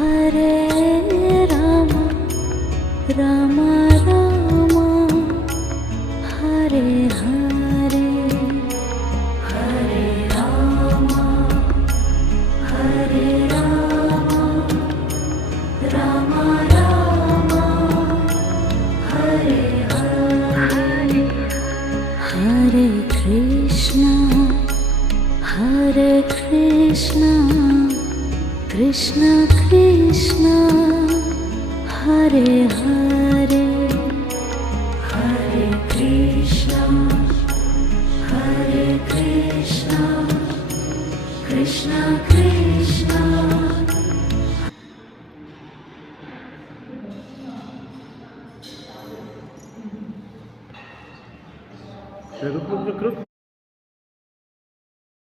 Hare Rama Rama Rama Hare Hare Hare Rama Hare Rama Rama Rama Hare Hare Hare Krishna Krishna Krishna Hare Hare Hare Krishna Krishna Krishna Rup.